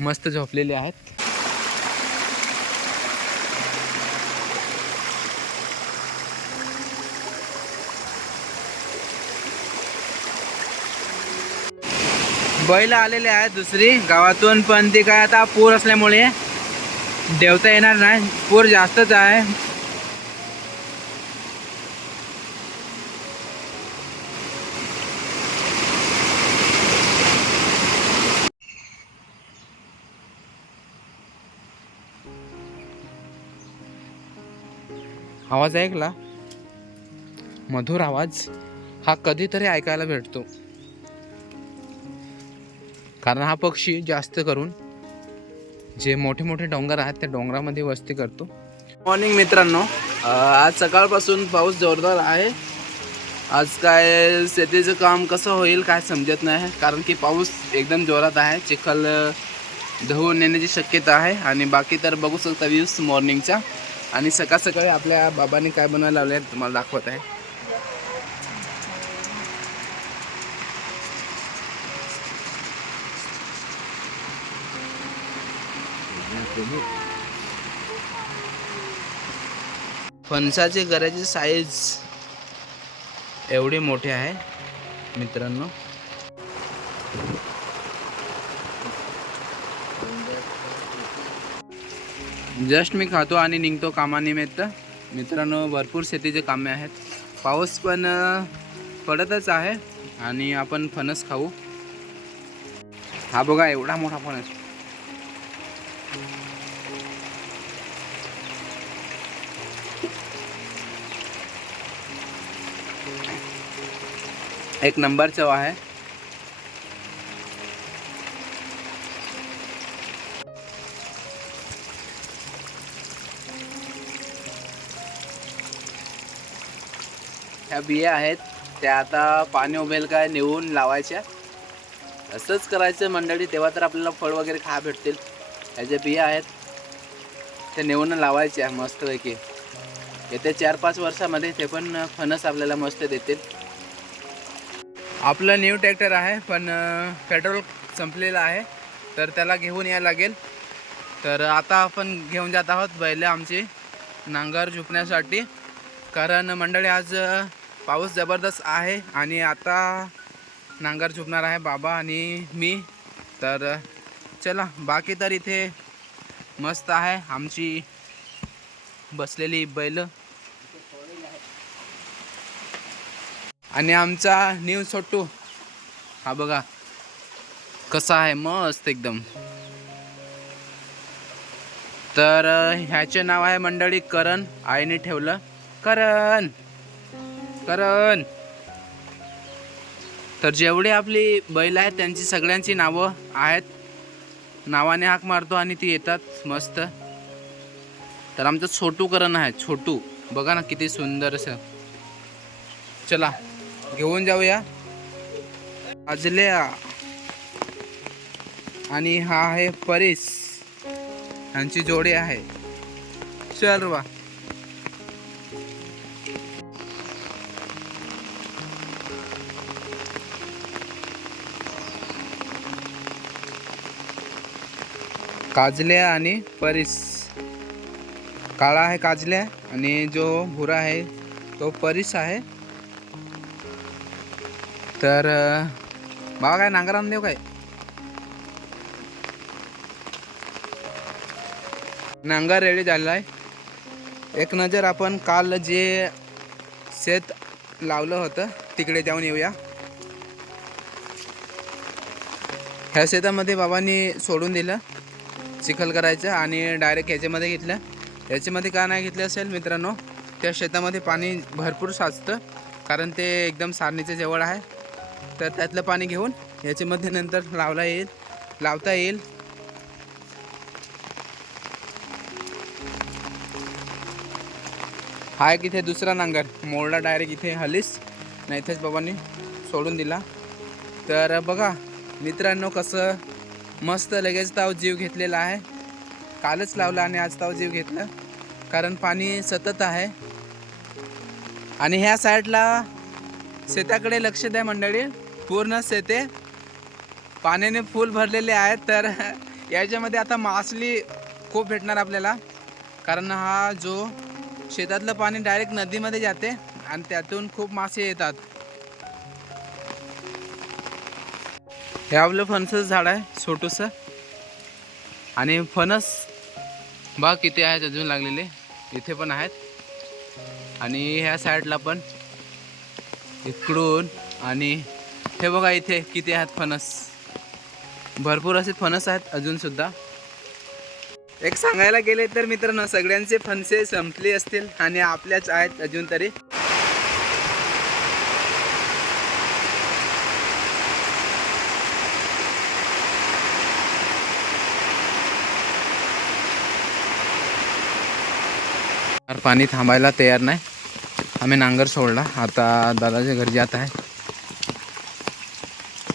मस्त झोपलेले आहेत. बैल आलेले आहेत दुसरी. गावातून पण ती काय आता पूर असल्यामुळे देवता येणार नाही. पूर जास्तच आहे. आवाज ऐकला मधुर आवाज. हा कधीतरी ऐकायला भेटतो. कारण हा पक्षी जास्त करून जे मोठे मोठे डोंगर आहेत त्या डोंगरामध्ये वस्ती करतो. मॉर्निंग मित्रांनो. आज सकाळपासून पाऊस जोरदार आहे. आज काय शेतीचं काम कसं होईल काय समजत नाही. कारण की पाऊस एकदम जोरात आहे. चिखल धुवून येण्याची शक्यता आहे. आणि बाकी तर बघू शकता व्ह्यूज मॉर्निंगचा आणि सकाळ सकाळी आपल्या बाबांनी काय बनवायला लावले आहे तुम्हाला दाखवत आहे. फणसाचे घराची साईज एवढे मोठे आहे मित्रांनो. जस्ट मी खातो आणि निघतो कामानिमित्त. मित्रांनो भरपूर शेतीचे कामे आहेत. पाऊस पण पडतच आहे आणि आपण फणस खाऊ. हा बघा एवढा मोठा फणस. एक नंबर चव आहे. ह्या बिया आहेत त्या आता पाणी उभेल काय नेऊन लावायच्या. असंच करायचं मंडळी तेव्हा तर आपल्याला फळ वगैरे खा भेटतील. ह्या ज्या बिया आहेत त्या नेऊन लावायच्या मस्तपैकी. येत्या चार पाच वर्षामध्ये ते पण फणस आपल्याला मस्त देतील. आपलं न्यू ट्रॅक्टर आहे पण पेट्रोल संपलेलं आहे तर त्याला घेऊन यायला लागेल. तर आता आपण घेऊन जात आहोत बैल आमची नांगर झुपण्यासाठी. कारण मंडळी आज पाऊस जबरदस्त आहे आणि आता नांगर झुपणार आहे बाबा आणि मी. तर चला बाकी तर इथे मस्त आहे. आमची बसलेली बैल. आणि आमचा न्यू सोटू हा बघा कसा आहे? मस्त एकदम. तर ह्याचे नाव आहे मंडळी करण. आईने ठेवलं करण. करण. तर जेवढे आपली बैल आहेत त्यांची सगळ्यांची नावं आहेत. नावाने हाक मारतो आणि ती येतात मस्त. तर आमचं छोटू करण आहे छोटू. बघा ना किती सुंदर असं. चला घेऊन जाऊया. अजल्या. आणि हा आहे परेश यांची जोडी आहे. चल वा काजल्या आणि परीस. काळा आहे काजल्या आणि जो भुरा आहे तो परीस आहे. तर बाबा काय नांगर आणून देऊ काय? नांगर रेडी झालेला आहे एक नजर आपण काल जे शेत लावलं होतं तिकडे जाऊन येऊया. ह्या शेतामध्ये बाबांनी सोडून दिलं. चिखल करायचं आणि डायरेक्ट ह्याच्यामध्ये घेतलं. याच्यामध्ये का नाही घेतलं असेल मित्रांनो? त्या शेतामध्ये पाणी भरपूर साचतं कारण ते एकदम सारणीच्या जवळ आहे. तर त्यातलं पाणी घेऊन याच्यामध्ये नंतर लावला येईल. लावता येईल. हा एक इथे दुसरा नांगर. मोडला डायरेक्ट इथे हलीस नाही इथेच बाबांनी सोडून दिला. तर बघा मित्रांनो कसं मस्त लगेच ताव जीव घेतलेला आहे. कालच लावला आणि आज ताव जीव घेतलं. कारण पाणी सतत आहे. आणि ह्या साईडला शेताकडे लक्ष द्या मंडळी. पूर्ण शेते पाण्याने फुल भरलेले आहेत. तर याच्यामध्ये आता मासली खूप भेटणार आपल्याला. कारण हा जो शेतातलं पाणी डायरेक्ट नदीमध्ये जाते आणि त्यातून खूप मासे येतात. हे आपलं फणसाचं झाड आहे छोटंसं. आणि फणस बा किती आहेत अजून लागलेले. इथे पण आहेत. आणि ह्या साईडला पण इकडून आणि हे बघा इथे किती आहेत फणस. भरपूर असे फणस आहेत अजून सुद्धा. एक सांगायला गेले तर मित्रांनो सगळ्यांचे फणसे संपले असतील आणि आपल्याच आहेत अजून तरी. तर पाणी थांबायला तयार नाही. आम्ही नांगर सोडला. आता दादाच्या घरी जात आहे.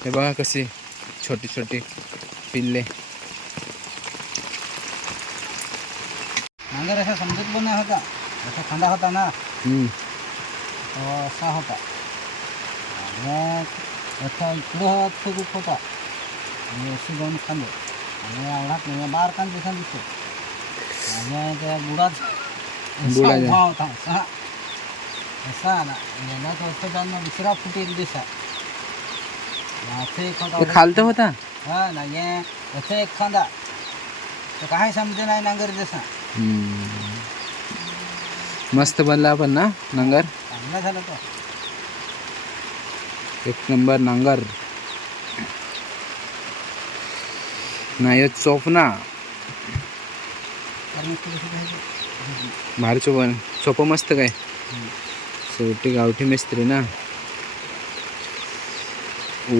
हे बघा कशी छोटी छोटी पिल्ले. नांगर असा समजत पण नाही होता. असा खांदा होता ना. हम्म. तो असा होता. आणि असा इकडं खूप होता. आणि अशी खांदे. आणि आवडात नाही बार कान दिसा दिसतो आणि त्या बुडात उभा होता ना दुसरा फुटेल दिसा असं एक ते होता खालतं होता? हा ना ये असं एक खांदा। तर काय समजे नाही नांगर दिसा हम्म. मस्त बनला पण ना नांगर? चांगला झाला तो। एक नंबर नांगर। नाही चोपना कारण इकडे सुद्धा हे- भारी चोपन चोप मस्त काय? शेवटी गावठी मिस्त्री ना.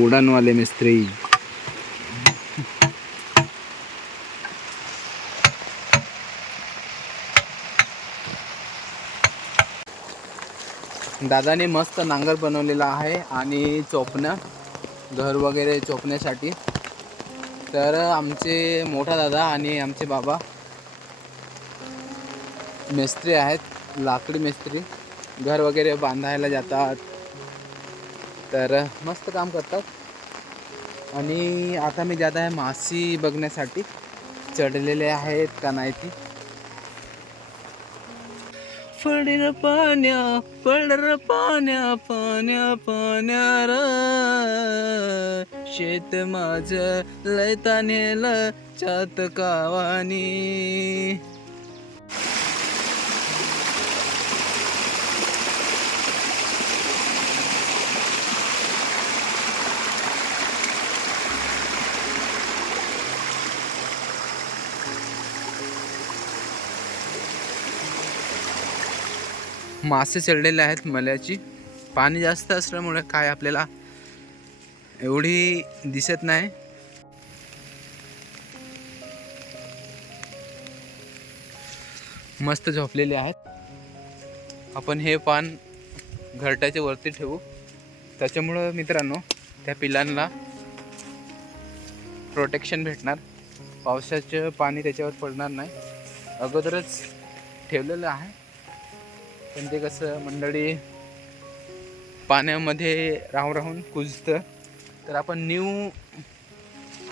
उडानवाले मिस्त्री. दादाने मस्त नांगर बनवलेला आहे आणि चोपणं घर वगैरे चोपण्यासाठी. तर आमचे मोठा दादा आणि आमचे बाबा मिस्त्री आहेत लाकडी मिस्त्री. घर वगैरे बांधायला जातात. तर मस्त काम करतात. आणि आता मी जात आहे मासी बघण्यासाठी. चढलेले आहेत का नाही ती. फडर पाण्या फडर पाण्या पाण्या पाण्यार शेत माझ लयता नेलं चातकावानी मासे चढलेले आहेत मल्याची. पाणी जास्त असल्यामुळे काय आपल्याला एवढी दिसत नाही. मस्त झोपलेले आहेत. आपण हे पान घरट्याच्या वरती ठेवू. त्याच्यामुळं मित्रांनो त्या पिलांना प्रोटेक्शन भेटणार. पावसाचं पाणी त्याच्यावर पडणार नाही. अगोदरच ठेवलेलं आहे. पण ते कसं मंडळी पाण्यामध्ये राहून राहून कुजतं. तर आपण न्यू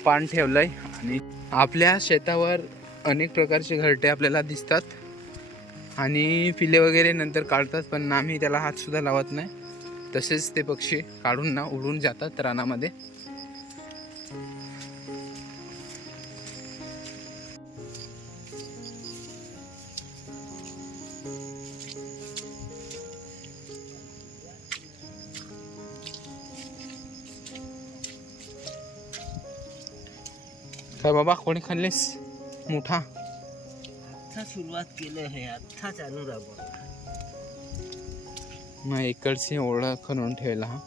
पान ठेवलं आहे आणि आपल्या शेतावर अनेक प्रकारचे घरटे आपल्याला दिसतात. आणि पिले वगैरे नंतर काढतात पण आम्ही त्याला हातसुद्धा लावत नाही. तसेच ते पक्षी काढून ना उडून जातात रानामध्ये. काय बाबा कोणी खाल्लेस? मोठा? आत्ता सुरुवात केलं हे आत्ता चालू राबव मग इकडची ओळख करून ठेवला. हा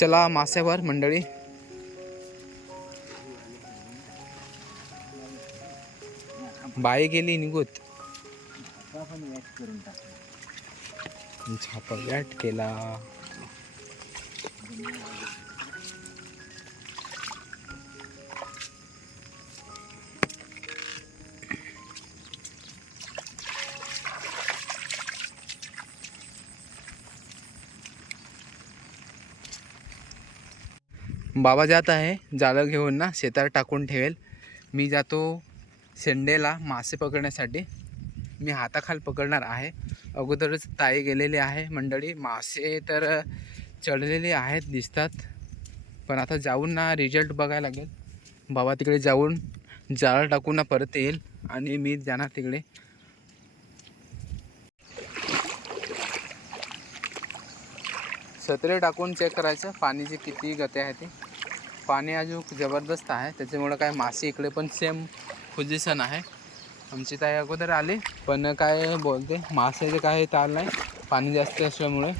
चला मासेवर मंडळी. बाई गेली निघूत. आपण वॅट करून छापा म्हणजे वॅट केला. बाबा जात आहे जाळं घेऊन ना शेतात टाकून ठेवेल. मी जातो शेंडेला मासे पकडण्यासाठी. मी हाताखाल पकडणार आहे. अगोदरच ताई गेलेली आहे मंडळी. मासे तर चढलेले आहेत दिसतात. पण आता जाऊन ना रिझल्ट बघायला लागेल. बाबा तिकडे जाऊन जाळ टाकून ना परत येईल आणि मी जाणार तिकडे. सत्रे टाकून चेक करायचं. पाणीची किती गती आहे ती. पाणी अजून जबरदस्त आहे. त्याच्यामुळं काय मासे इकडे पण सेम पोझिशन आहे. आमची ताई अगोदर आली पण काय बोलते माशाचे काय ताल नाही पाणी जास्त असल्यामुळे.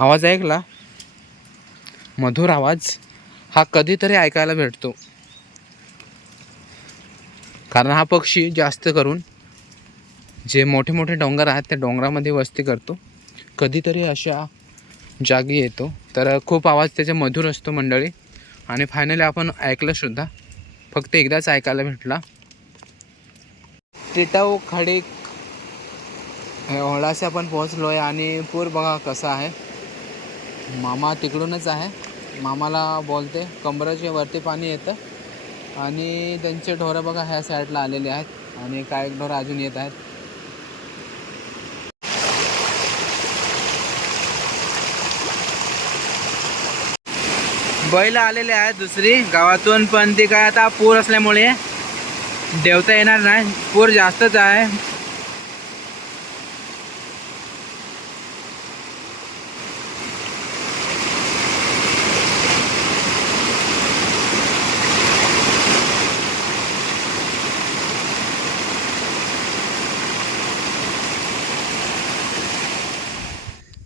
आवाज ऐकला मधुर आवाज. हा कधीतरी ऐकायला भेटतो. कारण हा पक्षी जास्त करून जे मोठे मोठे डोंगर आहेत त्या डोंगरामध्ये वस्ती करतो. कधीतरी अशा जागी येतो. तर खूप आवाज त्याचा मधुर असतो मंडळी. आणि फायनली आपण ऐकलंसुद्धा फक्त एकदाच ऐकायला भेटला. टिटाऊ खडीक ओळाशी आपण पोहोचलो आहे आणि पूर बघा कसा आहे. मामा तिकडूनच आहे. मामाला बोलते कमराच्या वरती पाणी येतं. आणि त्यांचे ढोरं बघा ह्या साईडला आलेले आहेत. आणि काही ढोरं अजून येत आहेत. बैल आलेले आहेत दुसरी. गावातून पण ती काय आता पूर असल्यामुळे देवता येणार नाही. पूर जास्तच आहे.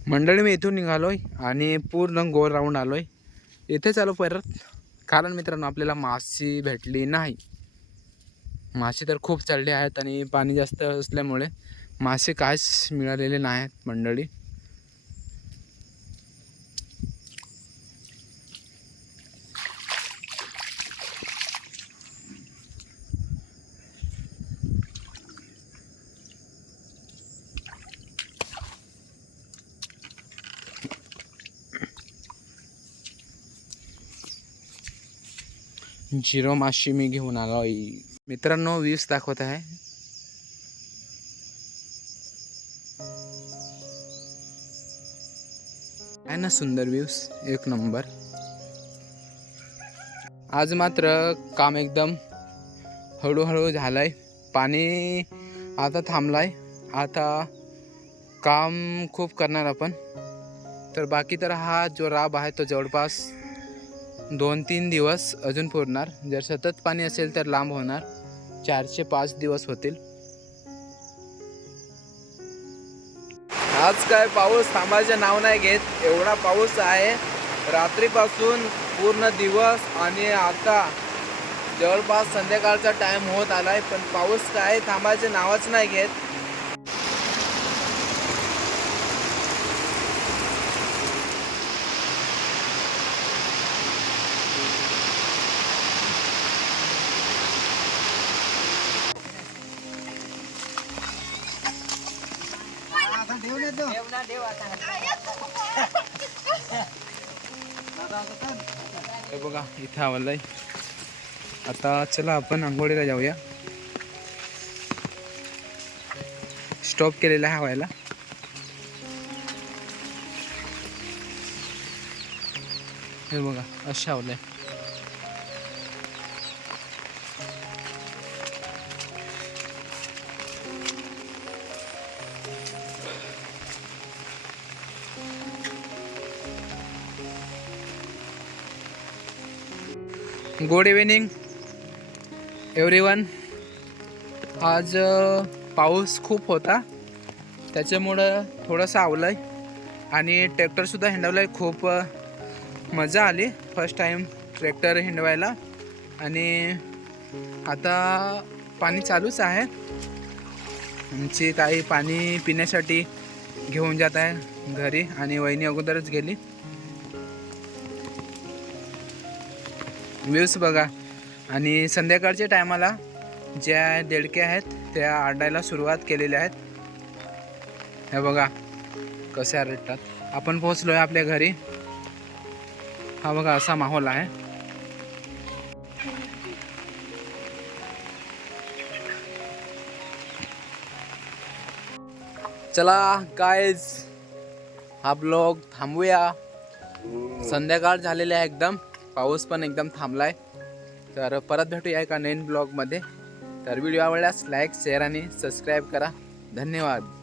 मंडळी मी इथून निघालोय आणि पूर्ण गोल राऊंड आलोय. इथेच आलो परत. कारण मित्रांनो आपल्याला माशी भेटली नाही. मासे तर खूप चढले आहेत आणि पाणी जास्त असल्यामुळे मासे काहीच मिळालेले नाही आहेत मंडळी. झिरो माशी मी घेऊन आलो मित्रांनो वीस दाखवत आहे. आहे ना सुंदर व्ह्यूज? एक नंबर. आज मात्र काम एकदम हळूहळू झालंय. पाणी आता थांबलाय. आता काम खूप करणार आपण. तर बाकी तर हा जो राब आहे तो जवळपास दोन तीन दिवस अजून पुरणार. जर सतत पाणी असेल तर लांब होणार. चारशे पाच दिवस होतील. आज काय पाऊस थांबायचे नाव नाही घेत. एवढा पाऊस आहे. रात्रीपासून पूर्ण दिवस आणि आता जवळपास संध्याकाळचा टाइम होत आलाय. पण पाऊस काय थांबायचे नावच नाही घेत. हे बघा इथे आवडलंय आता चला आपण आंघोळीला जाऊया. स्टॉप केलेला आहे हवायला. हे बघा असं आवडलंय. गुड इव्हिनिंग एव्हरीवन आज पाऊस खूप होता. त्याच्यामुळं थोडंसं आवलं आहे आणि ट्रॅक्टरसुद्धा हिंडवलं आहे खूप मजा आली. फर्स्ट टाईम ट्रॅक्टर हिंडवायला. आणि आता पाणी चालूच आहे. आमची ताई पाणी पिण्यासाठी घेऊन जात आहे घरी. आणि वहिनी अगोदरच गेली. व्ह्यूज बघा. आणि संध्याकाळच्या टायमाला ज्या देडके आहेत त्या आडायला सुरुवात केलेल्या आहेत. हे बघा कसे आरडतात. आपण पोहोचलो आहे आपल्या घरी. हा बघा असा माहोल आहे. चला गायज हा ब्लॉग थांबूया. संध्याकाळ झालेली आहे एकदम. पाऊस पण एकदम थांबलाय. तर परत भेटूया एका नवीन ब्लॉगमध्ये. तर व्हिडिओ आवडल्यास लाईक शेअर आणि सबस्क्राईब करा. धन्यवाद.